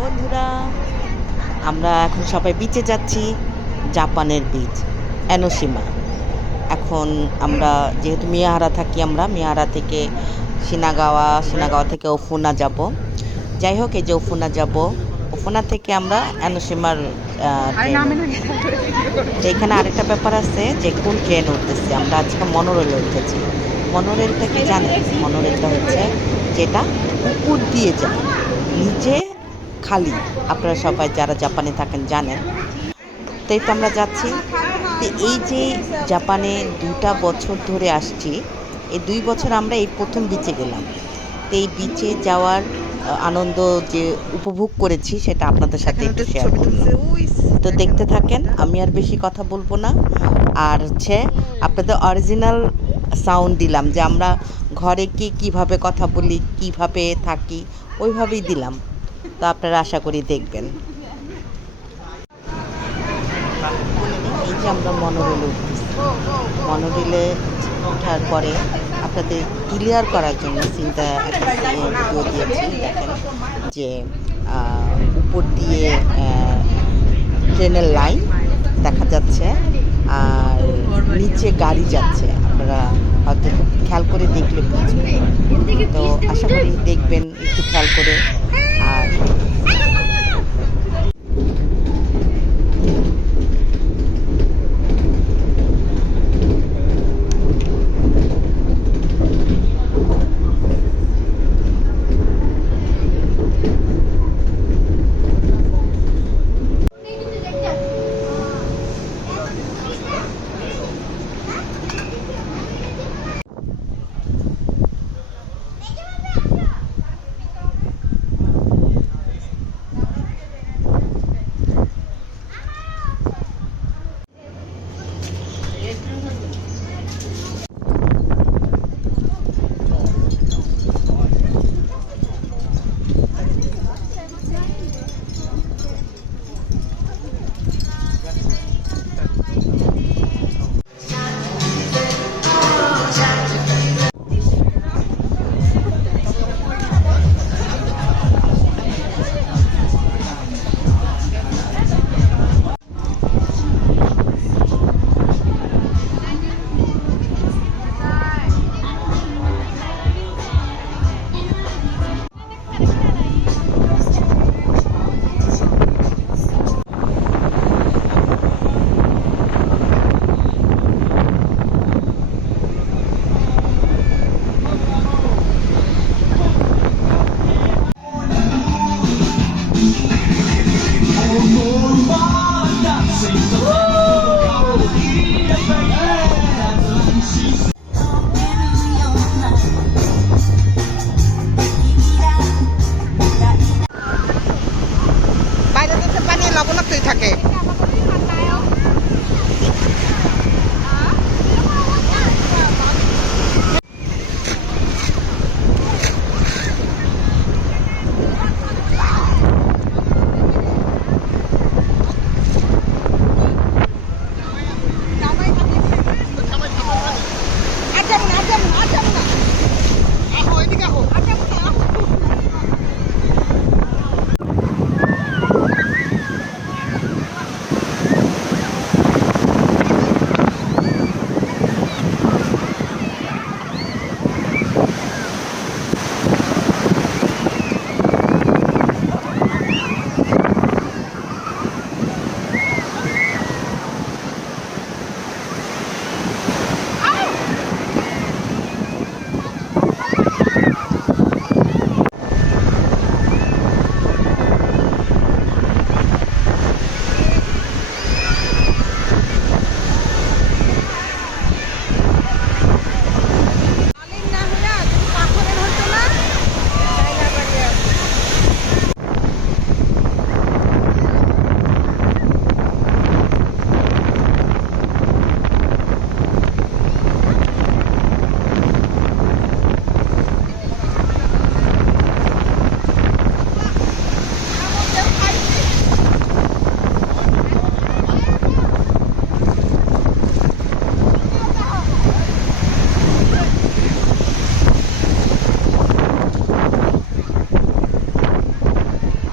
বন্ধুরা, আমরা এখন সবাই বিচে যাচ্ছি। জাপানের বিচ এনোশিমা। এখন আমরা যেহেতু মিয়াহারা থাকি, আমরা মিয়াহারা থেকে সিনাগাওয়া থেকে ওফুনা যাব। যাই হোক, এই যে ওফুনা যাব, ওফুনা থেকে আমরা এনোশিমার ট্রেনে। তো এখানে আরেকটা ব্যাপার আছে যে কোন ট্রেনে উঠতেছি। আমরা আজকে মনোরেলে উঠেছি। মনোরেলটা কি জানেন? মনোরেলটা হচ্ছে যেটা উপর দিয়ে যায়, নিচে খালি। আপনারা সবাই যারা জাপানে থাকেন জানেন। তো এই তো আমরা যাচ্ছি। তো এই যে জাপানে 2টা বছর ধরে আসছি, এই 2 বছর আমরা এই প্রথম বিচে গেলাম। তো এই বিচে যাওয়ার আনন্দ যে উপভোগ করেছি সেটা আপনাদের সাথে একটু শেয়ার করলাম। তো দেখতে থাকেন, আমি আর বেশি কথা বলবো না। আর হচ্ছে আপনাদের অরিজিনাল সাউন্ড দিলাম, যে আমরা ঘরে কীভাবে কথা বলি, কিভাবে থাকি, ওইভাবেই দিলাম। তো আপনারা আশা করি দেখবেন। এই যে আমরা মনোরেলে উঠতেছি। মনোরেলে ওঠার পরে আপনাদের ক্লিয়ার করার জন্য সিনটা একটা ভিডিও দিয়েছি। দেখেন যে উপর দিয়ে ট্রেনের লাইন দেখা যাচ্ছে, আর নিচে গাড়ি যাচ্ছে। আপনারা হয়তো খেয়াল করে দেখলে বুঝবেন। তো আশা করি দেখবেন একটু খেয়াল করে। আর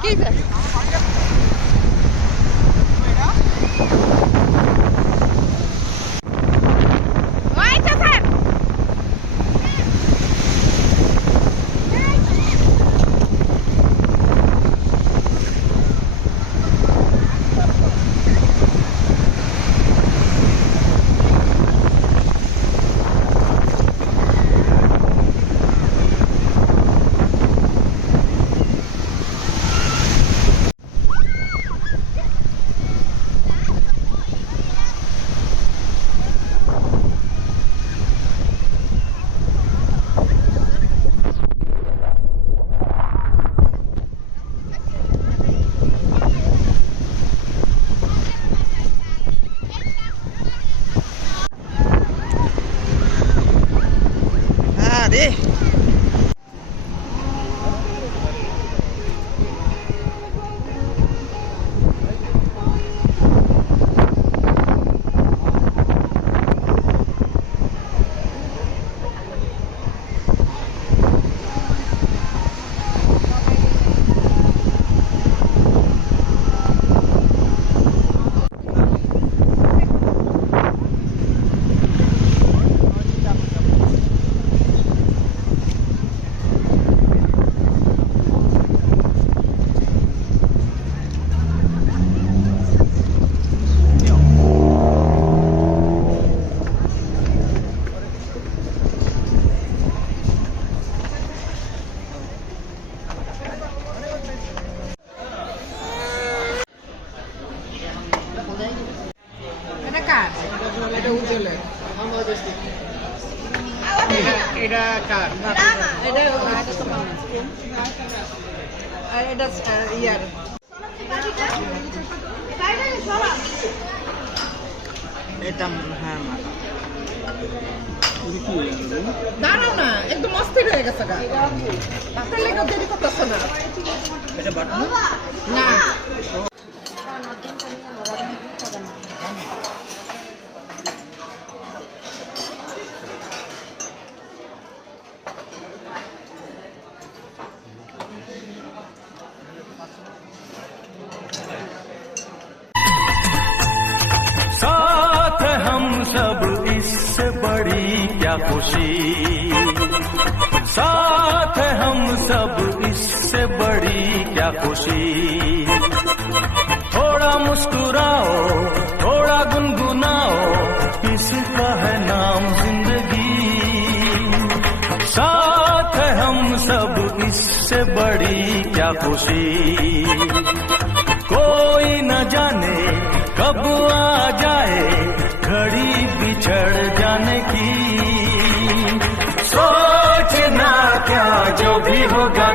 এটা কার এটা এটা ইয়ার এটা হ্যাঁ দাঁড়াও না একদম অস্থির হয়ে গেছে গা তার লেগে দেরি করতেছে না এটা বাটন না साथ हम सब इससे बड़ी क्या खुशी साथ हम सब इससे बड़ी क्या खुशी थोड़ा मुस्कुराओ थोड़ा गुनगुनाओ इसका है नाम जिंदगी साथ हम सब इससे बड़ी क्या खुशी कोई न जाने कब आ जाए घड़ी बिछड़ जाने की सोचना क्या जो भी होगा